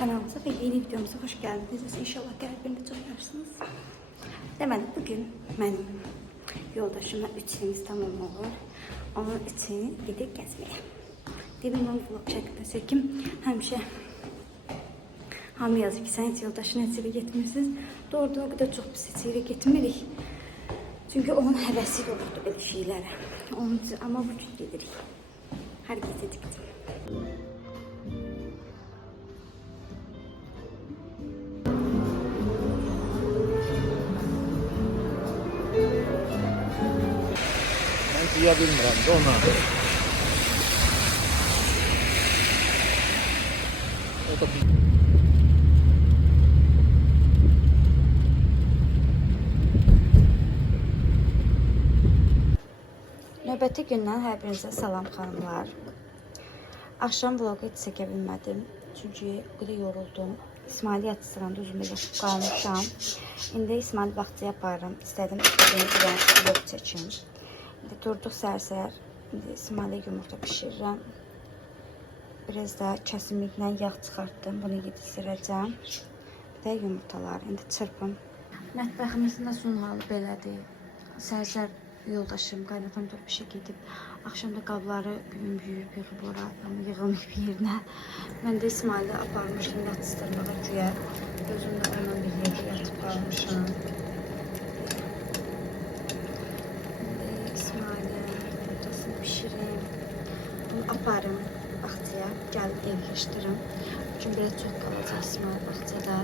kanalımıza ve yeni videomuza hoş geldiniz. İnşallah qəlbində çoxlarsınız. Deməli, bugün mənim yoldaşımla 3 ilimiz tamam olur. Onun için gidip gəzməyə. Dedim, ben vlog şəklində çəkim. Həmişə hamı yazır ki, sən heç yoldaşına heç yerə getmirsiniz. Doğrudan o qədər çox biz heç yerə getmirik. Çünki onun həvəsi yoxdur belə şeylərə. Onun için, amma bu gün gedirik. Hər gecə getdik. Duya bilmirəm də ona. O da Növbəti gündən hər birinizə salam xanımlar. Axşam vlogu heç çəkə bilmədim. Çünki o qədər yoruldum. İsmail yatışdıranda üzümə yatıb qalmışam. İndi İsmail bağçaya aparıram. İstədim bir vlog çəkim. İndi durduq səhər-səhər. İndi İsmail'e yumurta pişirirəm. Biraz da kəsimliklə yağ çıxartdım. Bunu yedizdirəcəm. Bir də yumurtalar. İndi çırpım. Mətbəximizin də son halı belədir. Səhər-səhər yoldaşım, qaynatam törpüşə gedib. Axşam da qabları büyüyüb, yığıb ora, yığılmayıb yerinə. Mən də İsmail'i aparmışdım yatışdırmağa güya. Gözümdə onunla bir yerdə yatıb qalmışam. İsmail'in yumurtasını pişirim. Bunu aparım bağçaya, gəlib yerləşdirim. Çünki biraz çox qalacaq İsmail bağçada.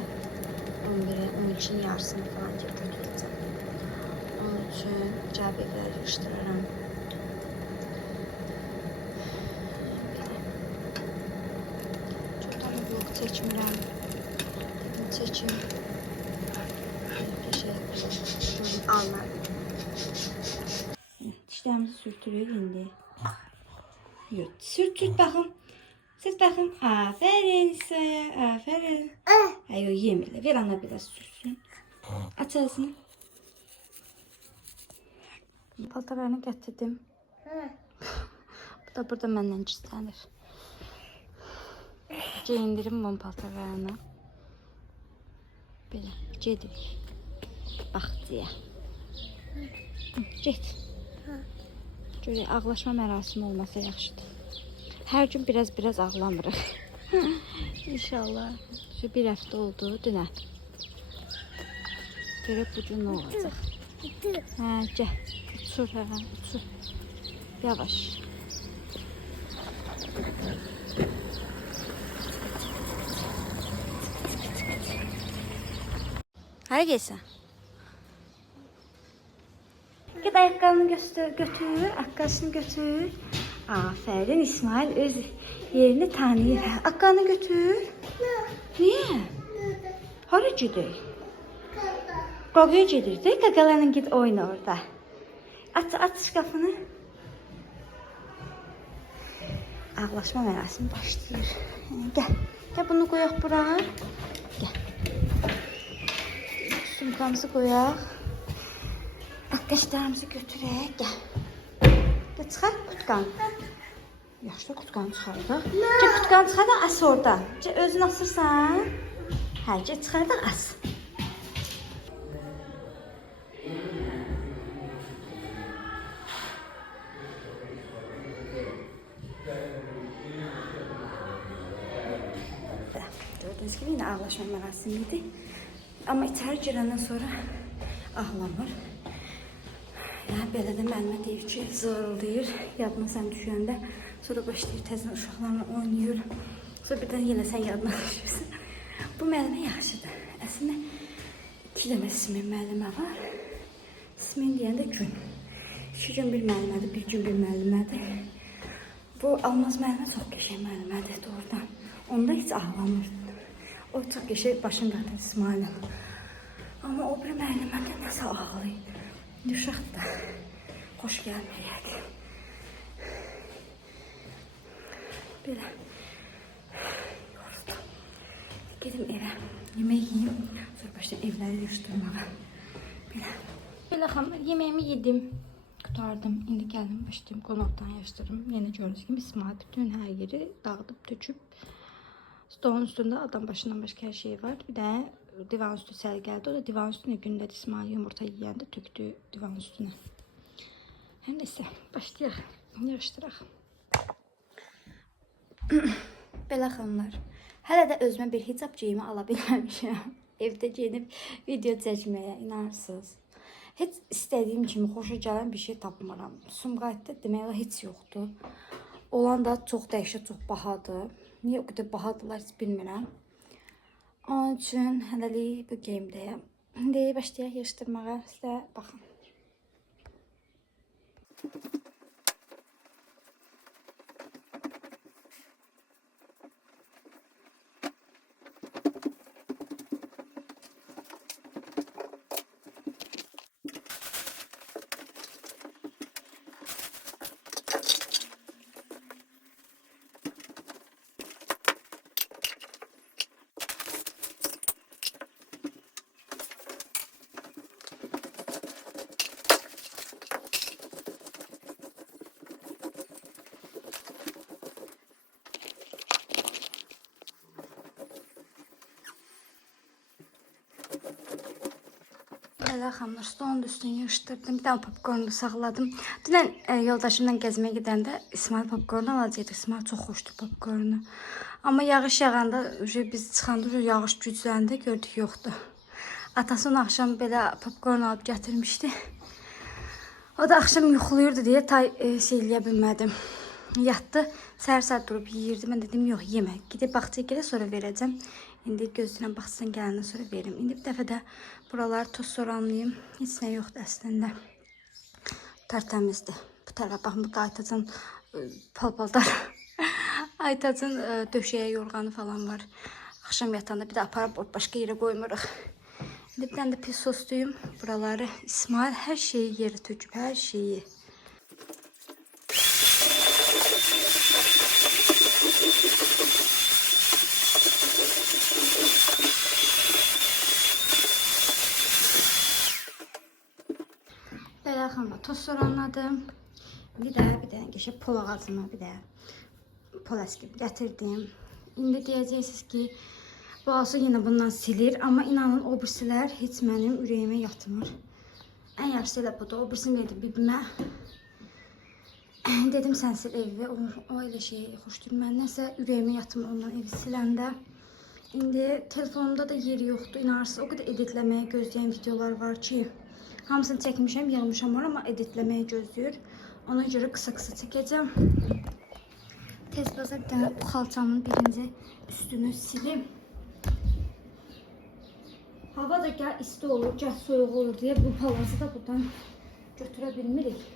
11-in yarısını falan götürəcəm. Onun üçün cəb evləri yığışdıraram. Çoxdan vlog çəkmirəm. Dedim çəkim. Almam. Dişlərimizi sürtürük indi. Yox, sürt baxım. Sürt baxım. Aferin İsa'ya, aferin. Ay o yemirlər. Ver ana biraz sürsün. Aç ağzını. Paltarlarını getirdim. Bu da burada məndən gizlənir. Geyindirim bunun paltarlarını. Belə gedirik. Baxçaya. Get. Görək, ağlaşma mərasimi olmasa yaxşıdır. Hər gün biraz ağlamırıq. İnşallah. Şu bir həftə oldu dünən. Görək bu gün nə olacaq. Hə, gəl. Uçur, hə, uçur. Yavaş. Hara gelsən? Git ayakkabını götür, ayakkabısını götür. Aferin, İsmail öz yerini tanıyır. Ayakkabını götür. Niye? Hara gidiyor? Qaqaya gedir de, qaqalarla git oyna orada. Aç şkafını. Ağlaşma mərasimi başlayır. Gel bunu koyaq bura. Gel. Sumkamızı koyaq. Arkadaşlarımızı götürək. Gel. Gel çıxar qutqanı. Yaxşı qutqanı çıxardıq. Gel qutqanı çıxardıq, as orada. Gel özün asırsan. Hə, gel çıxardıq, as. Gördüğünüz gibi yine ağlaşma mərasimiydi. Ama içeri girəndən sonra ağlamır. Yəni belə də mənimə deyir ki, zırıldayır. Yadına sən düşəndə sonra başlayır təzən uşaqlarla oynayır. Sonra birdən yenə sən yadına düşürsən. Bu müəllimə yaxşıdır. Əslində 2 dənə Simin müəllimə var. Simin deyəndə gün. 2 gün bir müəllimədir, bir gün bir müəllimədir. Bu Almaz müəllimə çox qəşəng müəllimədir doğrudan. Onda heç ağlamır. O çox qəşəng başını qatır İsmail'in. Amma o bir müəllimədə nəsə ağlayır. Uşaq da xoş gəlməyək. Belə yoruldum. Gedim evə, yemək yiyeyim. Sonra başlayayım evləri yığışdırmağa. Belə xanımlar, yeməyimi yedim. Qutardım. İndi gəldim başlayayım qonaqdan yığışdırım. Yenə gördüyünüz kimi İsmail bütün hər yeri dağıdıb töküb. Stolun üstünde adam başından başka her şey var. Bir de divan üstü sel geldi. O da divan üstüne gündə İsmail yumurta yiyəndə tökdü divan üstüne. Her neyse başlayaq. Yığışdıraq. Belə xanımlar. Hələ də özümə bir hicab geyimi ala bilməmişəm. Evdə geyinib video çəkməyə inanırsınız. Heç istədiyim kimi xoşa gələn bir şey tapmıram. Sumqayıtda demək olar heç yoxdur. Olan da çox dəhşət, çox bahadır. Niyə o qədər bahadırlar heç bilmirəm. Onun üçün hələlik bu geyimdəyəm. İndi başlayaq yığışdırmağa. Sizə baxın. Belə xanımlar, stolun üstünü yığışdırdım. Bir tane popcornu saxladım. Dünən yoldaşımla gəzməyə gedəndə İsmail popcornu alacaqdı. İsmail çox xoşdur popcornu. Amma yağış yağanda, biz çıxanda yağış gücləndi, gördük yoxdur. Atası onu axşam belə popcorn alıb gətirmişdi. O da axşam yuxulayırdı deyə şey eləyə bilmədim. Yatdı, səhər durub yeyirdi. Mən dedim, yox yemə. Gidib bağçaya gələ sonra verəcəm. İndi gözləyirəm bağçadan gələndən sonra veririm. İndi bir dəfə də buraları toz soranlayayım. Heç nə yoxdur əslində. Tərtəmizdir. Bu tərəf baxın, burada Aytacın palpallar. Aytacın döşəyə yorğanı falan var. Axşam yatanda bir də aparıb başqa yerə qoymuruq. İndi bir dənə də pis soslayım. Buraları İsmail hər şeyi yeri töküb, hər şeyi. Belə xanımlar, toz soranladım. Bir dənə geçib pol ağacıma bir də pol əskib gətirdim. İndi deyəcəksiniz ki, boğazı yenə bundan silir. Amma inanın o birisilər heç mənim ürəyimə yatmır. Ən yaxşısı elə budur. O birisini verdim bibimə. Dedim sən sil evi. O elə şey xoşdur. Mən nəsə ürəyimə yatmır ondan evi siləndə. İndi telefonumda da yeri yoxdur. İnanırsınız o qədər editləməyə gözləyən videolar var ki, hamısını çəkmişəm, yığmışam var, amma editləməyə gözləyir. Ona görə qısa-qısa çəkəcəm. Tez baza bir dənə xalçamın birinci üstünü silim. Hava da gəl isti olur, gəl soyuq olur deyə bu palazı da buradan götürə bilmirik.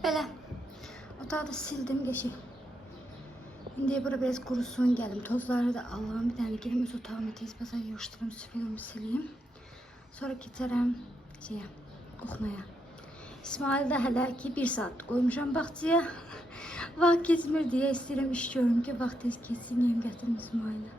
Belə, otağı da sildim, geçim. İndi bura biraz qurusun gəlim, tozları da alalım. Bir dənə gelim öz otağımı tez baza yığışdırım, süpürüm, sileyim. Sonra keçərəm şeyə, qoxnaya. İsmail də hələ ki 1 saat qoymuşam bağçaya. Vaxt keçmir deyə istəyirəm, iş görüm ki, vaxt tez keçsin, yem gətirim İsmail'ə.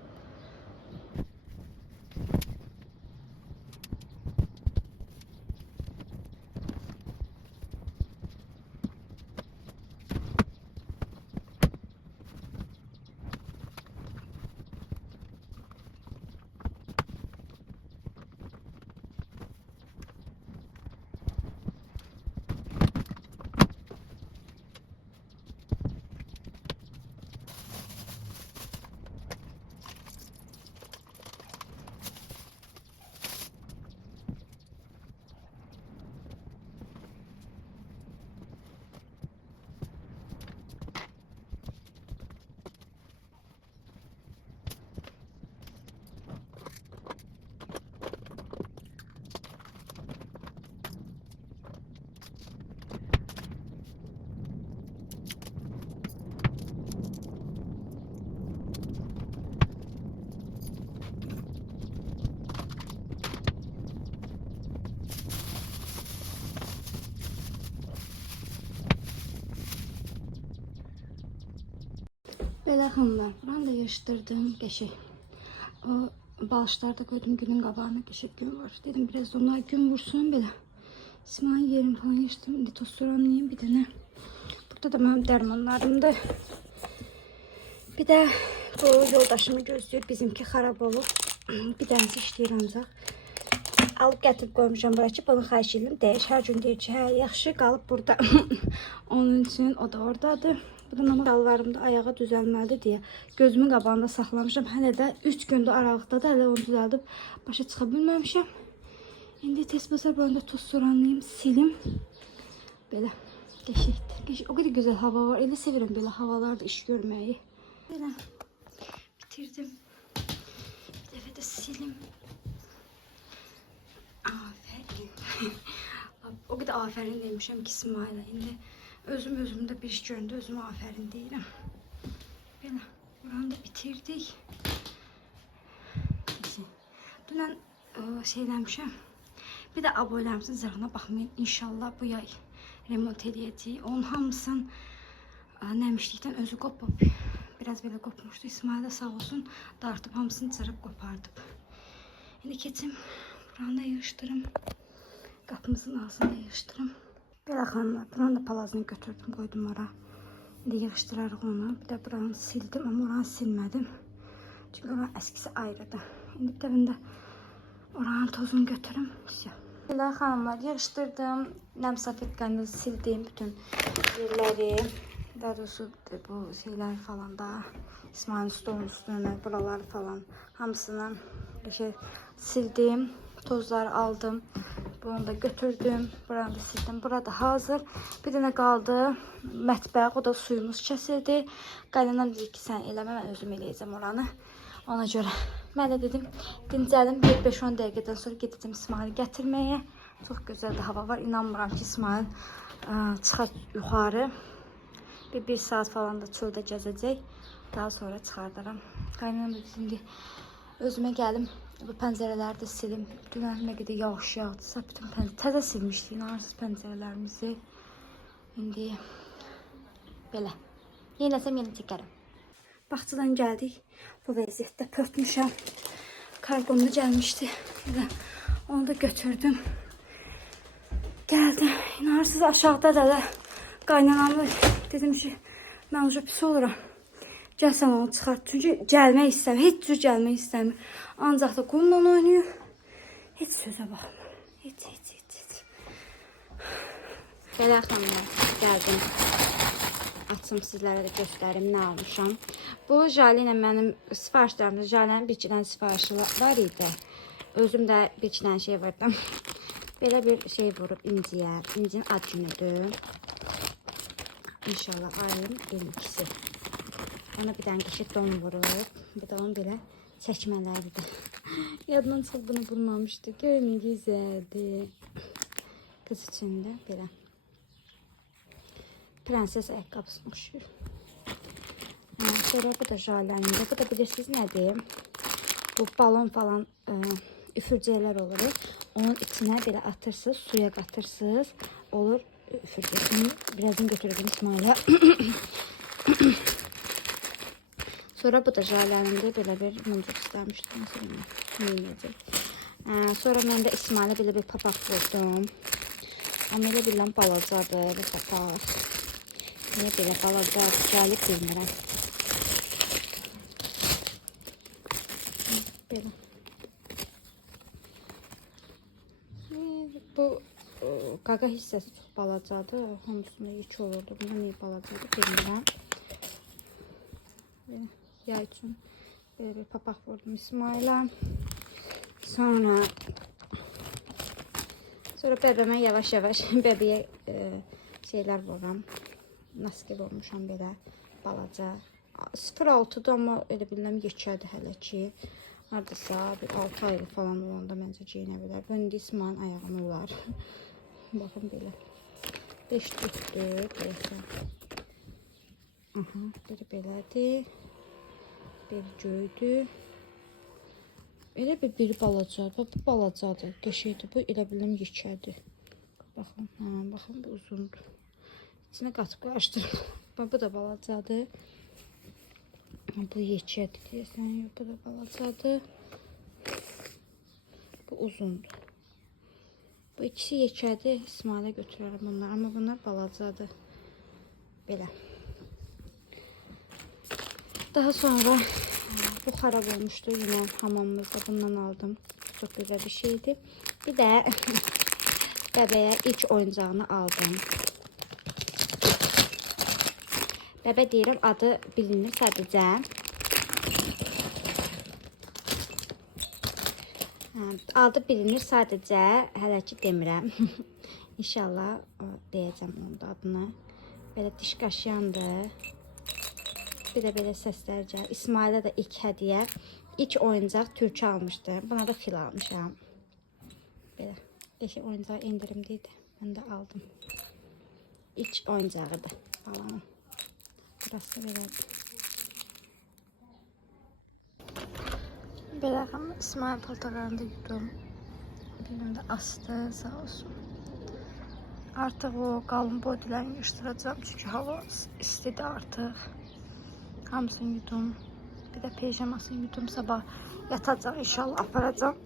Belə xanımlar, buranı da yığışdırdım, qəşəng. O balışlarda qoydum günün qabağına, qəşəng gün var. Dedim biraz da onlar gün vursun belə. İsmail yerim falan yığışdırdım. İndi toz soranlayayım bir dənə. Burada da mənim dərmanlarımdır. Bir də bu yoldaşımı gözləyir. Bizimki xarab olub. Bir dənəsi işləyir ancaq. Alıb gətirib qoymuşam bura ki, bunu xahiş edirəm. Dəyiş. Hər gün deyir ki, hə, yaxşı qalıb burada. Onun üçün o da oradadır. Bu da namaz dalvarımda ayağa düzəlməlidir deyə gözümün qabağında saxlamışam. Hələ də 3 gündür aralıqdadır. Hələ onu düzəldib başa çıxa bilməmişəm. İndi tez basar buranı da toz soranlayayım, silim. Belə qəşəngdir. O qədər gözəl hava var. Elə sevirəm belə havalarda iş görməyi. Belə bitirdim. Bir dəfə də silim. Aferin. O qədər aferin demişəm ki, İsmail'e. İndi özümdə bir iş göründü, özümə aferin deyirəm. Belə, buranı da bitirdik. Dünən şeyləmişəm. Bir də aboylarımızın zırhına baxmayın. İnşallah bu yay remont edəcəyik. Onun hamısını nəmişlikdən özü qopub. Biraz belə qopmuşdu. İsmail də sağ olsun dartıb hamısını cırıb qopardıb. İndi keçim. Buranı da yığışdırım. Qapımızın ağzını da yığışdırım. Belə xanımlar, buranı da palazını götürdüm, qoydum ora. İndi yığışdırarıq onu. Bir də buranı sildim, amma oranı silmədim. Çünki oranın əskisi ayrıdır. İndi bir də oranın tozunu götürüm. Belə xanımlar, yığışdırdım. Nəm safetkəni sildim bütün yerləri. Daha doğrusu bu şeylər falan da. İsmail'in stolun üstünə, buraları falan hamısını sildim. Tozları aldım. Bunu da götürdüm. Buranı da sildim. Burada hazır. Bir dənə qaldı mətbəq. O da suyumuz kəsildi. Qaynanam dedi ki, sən eləmə, mən özüm eləyəcəm oranı. Ona görə mən də dedim, dincəlim. 5-10 dəqiqədən sonra gedəcəm İsmail'i gətirməyə. Çox gözəl də hava var. İnanmıram ki, İsmail çıxar yuxarı. Bir saat falan da çöldə gəzəcək. Daha sonra çıxardaram. Qaynanam dedi, indi özümə gəlim. Bu pəncərələri də silim. Dünən nə qədər yağış yağdısa, bütün təzə silmişdik. İnanırsınız pəncərələrimizi. İndi belə. Yenəsəm yenə çəkərəm. Bağçadan gəldik. Bu vəziyyətdə pörtmüşəm. Kargomda gəlmişdi. Onu da götürdüm. Gəldim. İnanırsınız aşağıda da qaynanamı dedim ki, mən uca pis oluram. Gəl sən onu çıxart. Çünki gəlmək istəmir. Heç cür gəlmək istəmir. Ancaq da qumla oynayır. Heç sözə baxmır. Heç. Belə xanımlar, gəldim. Açım sizlərə də göstərim nə almışam. Bu Jali ilə mənim sifarişlərimdə Jali'nin bir iki dənə sifarişi var idi. Özüm də bir iki dənə şey verdim. Belə bir şey vurub İnciyə. İncinin ad günüdür. İnşallah ayın 22'si. Ona bir dənə qəşəng don vurub. Bir də onun belə çəkmələridir. Yadından çox bunu bulmamışdı. Görün güzeldir. Kız üçün də belə. Prenses ayaqqabısına oxşuyur. Sonra bu da Jali'nin. Bu da bilirsiniz nədir? Bu balon falan üfürcəklər olur. Onun içine belə atırsınız, suya qatırsınız. Olur üfürcək. Birazdan götürürüm İsmail'e. Sonra bu da Jali'nin belə bir mıncıq istəmişdim. Sonra mən də İsmail'e belə bir papaq vurdum. Amma elə bilən balacadır bu papaq. Niyə belə balacadır? Gəlib bilmirəm. Belə. Bu qaqa hissəsi çox balacadır. Hamısında yük olurdu. Buna niyə balacadır bilmirəm. Yay üçün belə bir papaq vurdum İsmail'e. Sonra bəbəmə yavaş-yavaş bəbəyə şeylər vururam. Naskil olmuşam belə balaca. 0.6'dır amma elə bilirəm yekədir hələ ki. Hardasa bir 6 aylı falan olanda məncə geyinə bilər. Bu indi İsmail'in ayağına olar. Baxın belə. 5 tutdur. Deyəsən. Biri belədir. Biri göydür. Elə biri balacadır. Bu balacadır. Qəşəkdir. Bu elə bilirəm yekədir. Baxın. Baxın bu uzundur. İçinə qatıb qarışdırıb. Bu da balacadır. Bu yekədir deyəsən, yox, bu da balacadır. Bu uzundur. Bu ikisi yekədir, İsmailə götürərəm bunlar, amma bunlar balacadır. Belə. Daha sonra bu xarab olmuşdu yine hamamımızda, bundan aldım. Çok güzel bir şeydi. Bir de bebeğe ilk oyuncağını aldım. Bebe deyirəm, adı bilinir sadəcə. Adı bilinir sadəcə, hələ ki demirəm. İnşallah deyəcəm onun da adını. Belə diş qaşıyandır. Bir de belə səslər gəlir. İsmailə də ilk hədiyyə, ilk oyuncaq Türkçe almışdı. Buna da fil almışam. Belə. Beşi oyuncağı indirimdeydi. Ben de aldım. İlk oyuncağıdır balanın. Burası belədir. Belə ama İsmail paltarlarını da yudum. Birini de astı, sağ olsun. Artık o qalın bodylerini yığışdıracağım. Çünkü hava istedi artık. Hamısını yudum. Bir de pijamasını yudum. Sabah yatacaq inşallah, aparacağım.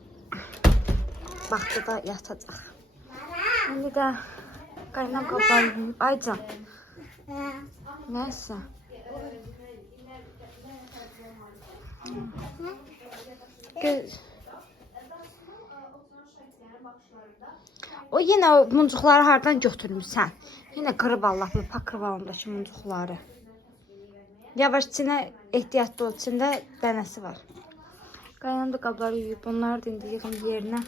Vaxtı da yatacaq. İndi də qaynam qabları yuyub. Aycan. Nəysə. O yine o muncuqları hardan götürmüşsən? Yine qırıb Allah bu pakırvalındakı muncuqları. Yavaş içine ehtiyatlı ol. İçinde dənəsi var. Qaynam da qabları yuyub. Onları da indi yığım yerinə.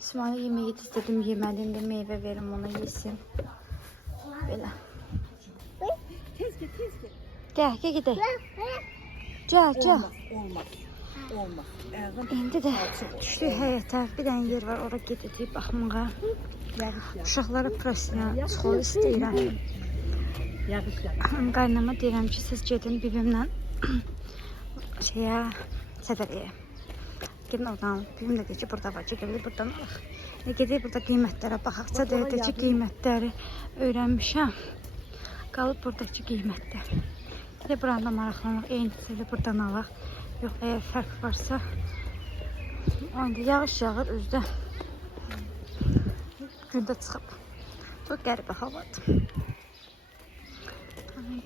İsmail'e yemeği istedim. Yemədiyində meyvə verim ona yesin. Belə. Gel gedək. Gel. Olmaz. İndi də düşdük həyətə. Bir dənə yer var. Ora gedəcəyik baxmağa. Uşaqlara prostina çıxol istəyirəm. Qaynama deyirəm ki, siz gedin bibimlə Sədəliyə. Gedin oradan. Bibim də deyir ki, burada var. Gedin buradan alaq. Gedək burada qiymətlərə baxaq. Sədəliyədəki qiymətləri öyrənmişəm. Qalıb buradakı qiymətlər. Bir də buranda maraqlanıq. Eynisini buradan alaq. Yox, əgər fərq varsa. Onda yağış yağır özdə. Gündə çıxıb. Çox qəribə havadır.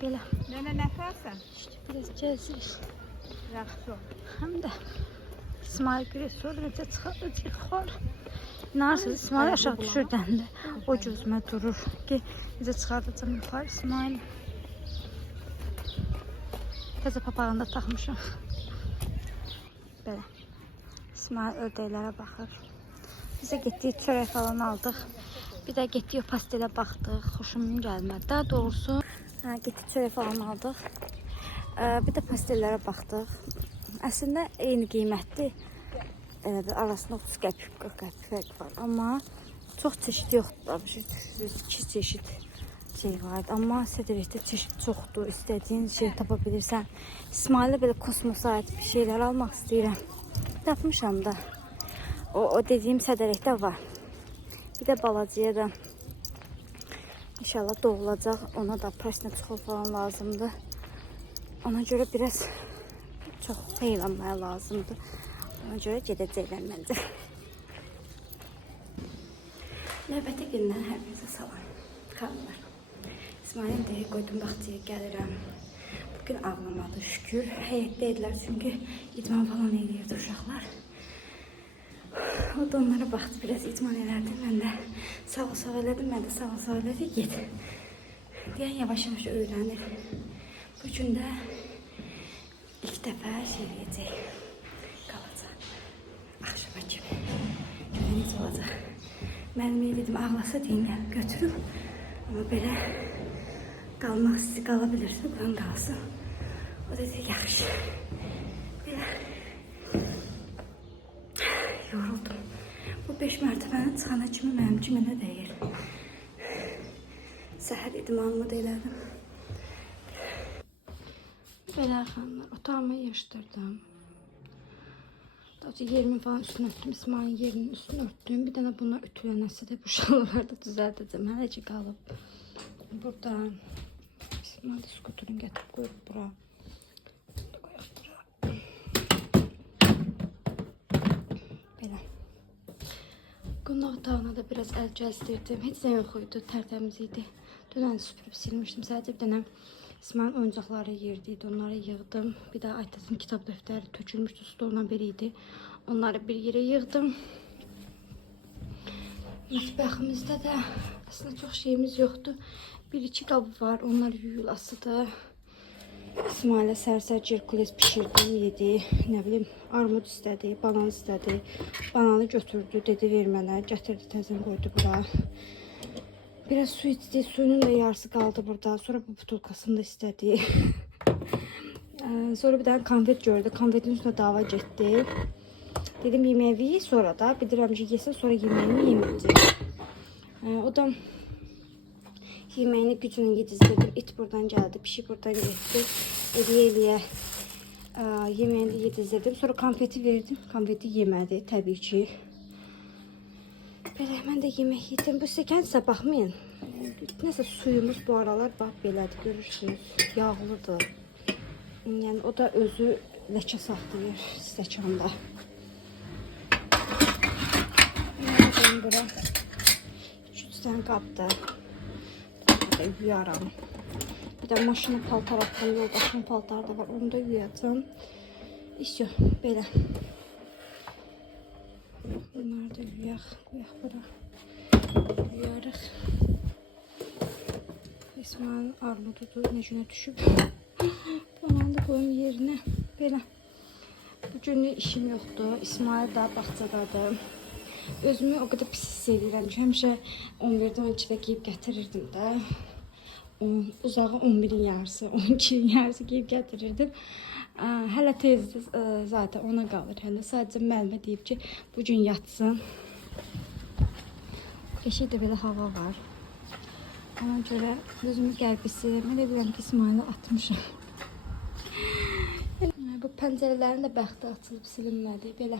Belə. Nənə nəfərsən? Biraz gəzirik. Yaxşı ol. Həm də İsmail görə sonra necə çıxar. İnanırsınız, İsmail aşağı düşürdən də o gözümə durur ki, necə çıxardacam yuxarı İsmail. Təzə papağını da taxmışam. Belə. İsmail ördəklərə baxır. Bizə getdik, çörək falan aldıq. Bir də getdik, o pastelə baxdıq. Xoşum gəlmədi. Daha doğrusu getdik, çörək falan aldıq. Bir də pastellərə baxdıq. Əslində eyni qiymətdir. Arasında 30 qəpik, 40 qəpik fərq var. Amma çox çeşid yoxdur. 2 çeşid şey var. Amma Sədəlikdə çeşid çoxdur. İstədiyin şey tapa bilirsən. İsmailə belə kosmosa aid bir şeylər almaq istəyirəm. Tapmışam da. O dediyim Sədəlikdə var. Bir də balacaya da İnşallah doğulacaq. Ona da prostina çıxıl falan lazımdır. Ona görə biraz çox xeylanmaya lazımdır. Ona görə gedəcəklər məncə. Növbəti gündən hər birinizə salam. Xanımlar. İsmail'in də qoydum bağçaya gəlirəm. Bugün ağlamadı şükür. Həyətdəydilər çünki idman falan edirdi uşaqlar. O da onlara baxdı, biraz idman elədi. Mən də sağ elədim, mən də sağ elədi, get. Deyən yavaş-yavaş öyrənir. Bu gün də ilk dəfə şey edəcək. Qalacaq. Axşama kimi. Görəniz olacaq. Müəllimə dedim, ağlasa deyin, gəl, götürüm. Amma belə qalmaq istəyir, qala bilirsə, buran qalsın. O dedi, yaxşı. Belə yoruldum. Bu 5 mərtəbənin çıxana kimi mənim kimə deyir. Səhər idmanımı da elədim. Belə xanımlar, otağımı yığışdırdım. Daha yerimi falan üstünü örtdüm. İsmail'in yerinin üstünü örtdüm. Bir dənə buna ütülənəsi də bu şalvarda düzəldəcəm. Hələ ki qalıb. Burada İsmail skuturunu gətirib qoyub bura. əl gəzdirdim. Heç nə yox idi, tərtəmiz idi. Dünən süpürüb silmişdim. Sadəcə bir dənə İsmailin oyuncaqları yerdə idi. Onları yığdım. Bir də Aytasın kitab dəftəri tökülmüşdü, stoldan biri idi. Onları bir yerə yığdım. Mətbəximizdə də əslində çox şeyimiz yoxdur. Bir-iki qabı var. Onlar yuyulasıdır. İsmailə sər-sər cirkules pişirdim, yedi. Nə bilim, armud istədi, banan istədi. Bananı götürdü, dedi ver mənə. Gətirdi, təzən qoydu bura. Biraz su içdi, suyunun da yarısı qaldı burada. Sonra bu butulkasını da istədi. Sonra bir dənə konfet gördü. Konfetin üstünə dava getdi. Dedim yeməyi sonra da bildirəm ki, yesin, sonra yeməyini yeməyəcək. O da yeməyini gücünü yedizdirdim. İt buradan gəldi, pişik buradan getdi. Eləyə yeməyini yedizdirdim. Sonra konfeti verdim. Konfeti yemədi təbii ki. Belə mən də yemək yedim. Bu stəkansa baxmayın. Nəsə suyumuz bu aralar bax belədir, görürsünüz. Yağlıdır. Yəni o da özü ləkə saxlayır stəkanda. Bura 2-3 dənə qabda yuyaram. Bir də maşına paltar atdım, yoldaşımın paltarı da var, onu da yuyacam. İş yox, belə. Bunları da yuyaq bura. Yuyarıq. İsmailin armududur, necə düşüb. Bunları da qoyum yerinə, belə. Bugünlük işim yoxdur, İsmail da bağçadadır. Özümü o qədər pis hiss edirəm ki, həmişə 11-dən 12-də geyib gətirirdim də. Uzağı 11-in yarısı, 12-in yarısı geyib gətirirdim. Hələ tezdir, zaten ona qalır. Hələ sadəcə müəllimə deyib ki, bugün yatsın. Eşikdə belə hava var. Ona görə özümü qəlbisi, mən də bilirəm ki, İsmail'i atmışam. Bu pəncərələrin də bəxti açılıb silinmədi, belə.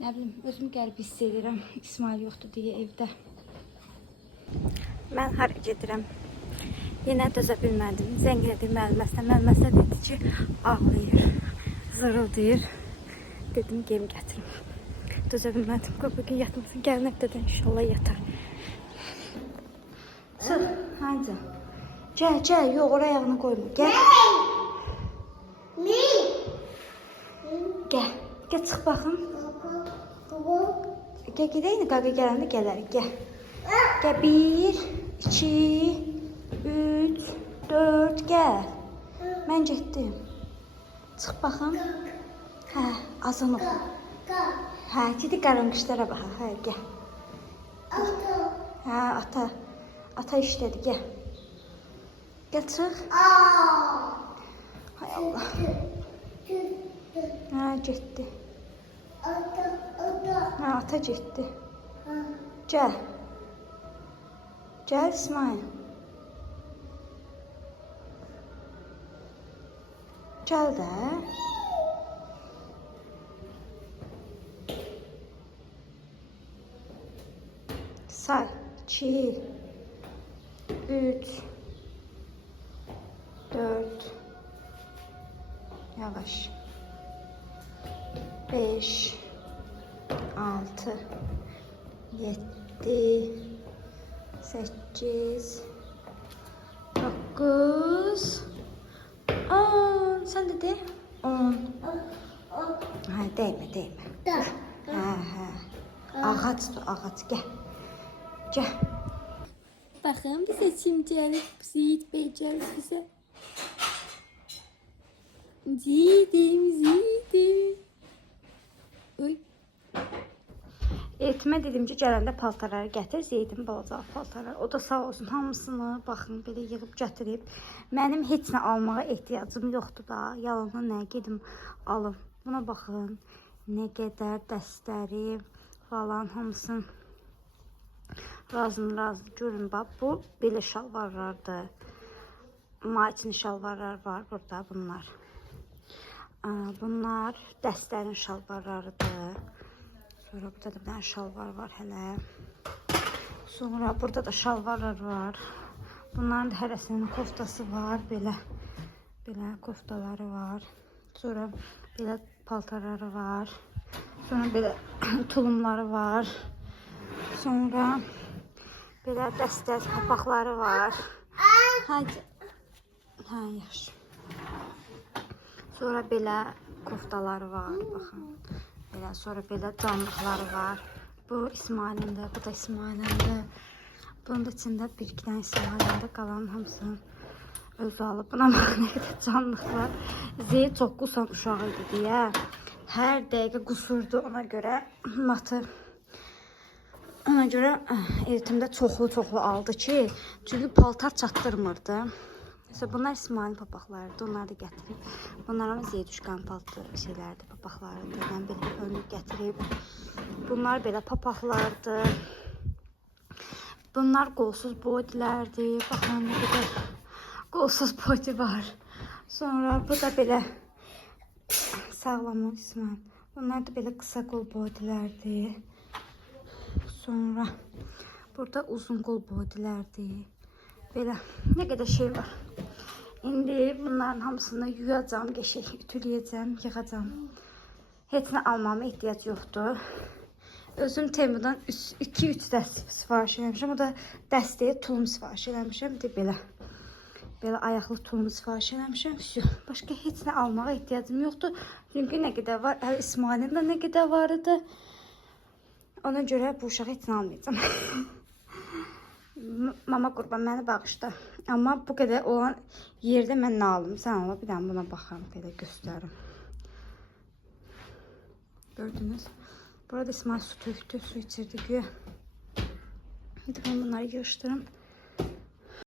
Nə bilim, özümü qərbi hiss edirəm. İsmail yoxdur deyə evdə. Mən hara gedirəm. Yenə dözə bilmədim. Zəng edim müəlliməsinə. Müəlliməsinə dedi ki, ağlayır, zırıldayır. Dedim, geyim gətirim. Dözə bilmədim. Bugün yatmasın. Gəlin həftədən inşallah yatar. Çıx, haydi. Gəl. Yox, oraya ayağını qoyma. Gəl. Gəl. Gəl, çıx baxın. Gəl, gedəyini qaqa gələndə gələrik, gəl. Gəl, 1, 2, 3, 4, gəl. Mən getdim. Çıx baxım. Hə, azan oxu. Hə, gedi qaranqışlara bax, hə, gəl. Hə, ata işlədi, gəl. Gəl, çıx. Hay Allah. Hə, getdi. Hə, ata getdi. Gəl. Gəl İsmail. Gəl də. Say. 2, 3, 4. Yavaş. 5, 6, 7, 8, 9, 10. Sen de de 10. Ha, değme. Ha. Ağaç gel. Gel. Bakın bize çimcəlik Ziyid Bey gəlib bizə. Ziyidim. Uy. Eltimə dedim ki, gələndə paltarları gətir, Ziyidin balaca paltarları. O da sağ olsun, hamısını baxın belə yığıb gətirib. Mənim heç nə almağa ehtiyacım yoxdur da. Yalandan nə gedim alım. Buna baxın. Nə qədər dəstəri falan hamısını razı görün bax. Bu belə şalvarlardır. Maçın şalvarlar var burada bunlar. Bunlar dəstərin şalvarlarıdır. Sonra burada da bir dənə şalvar var hələ. Sonra burada da şalvarlar var. Bunların da hərəsinin koftası var. Belə koftaları var. Sonra belə paltarları var. Sonra belə tulumları var. Sonra belə dəstək papaqları var. Hadi. Hə, yaxşı. Sonra belə koftaları var, baxın. Belə, sonra belə canlıqları var. Bu İsmail'indir, bu da İsmail'indir. Bunun da içində bir-iki dənə İsmail'indir, qalan hamısını özü alıb. Buna bax, nə qədər canlıqlar. Zeyd çox qusan uşağı idi deyə. Hər dəqiqə qusurdu, ona görə matı. Ona görə eğitimdə çoxlu aldı ki, çünki paltar çatdırmırdı. Mesela bunlar İsmail'in papaqlarıdır, onları da gətirib. Bunlar ama Zeyduşkan paltar şeylərdir, papaqlarıdır. Mən belə önlük gətirib. Bunlar belə papaqlardır. Bunlar qolsuz bodylərdir. Baxın, nə qədər qolsuz body var. Sonra bu da belə sağlam İsmail. Bunlar da belə qısa qol bodylərdir. Sonra burada uzun qol bodylərdir. Belə nə qədər şey var. İndi bunların hamısını yuyacağım, geçək, ütüləyəcəm, yığacağım. Heç nə almama ehtiyac yoxdur. Özüm Temu'dan 2-3 dəst sifariş eləmişəm. O da dəstəyə tulum sifariş eləmişəm. Bir də belə. Belə ayaqlı tulum sifariş eləmişəm. Başqa heç nə almağa ehtiyacım yoxdur. Çünki nə qədər var, İsmail'in də nə qədər var idi. Ona görə bu uşağı heç nə almayacağım. Mama qurban məni bağışla. Amma bu qədər olan yerdə mən nə alım? Sən ala, bir dənə buna baxam, belə göstərim. Gördünüz? Burada İsmail su tökdü, su içirdi güya. Hadi ben bunları yığışdırım.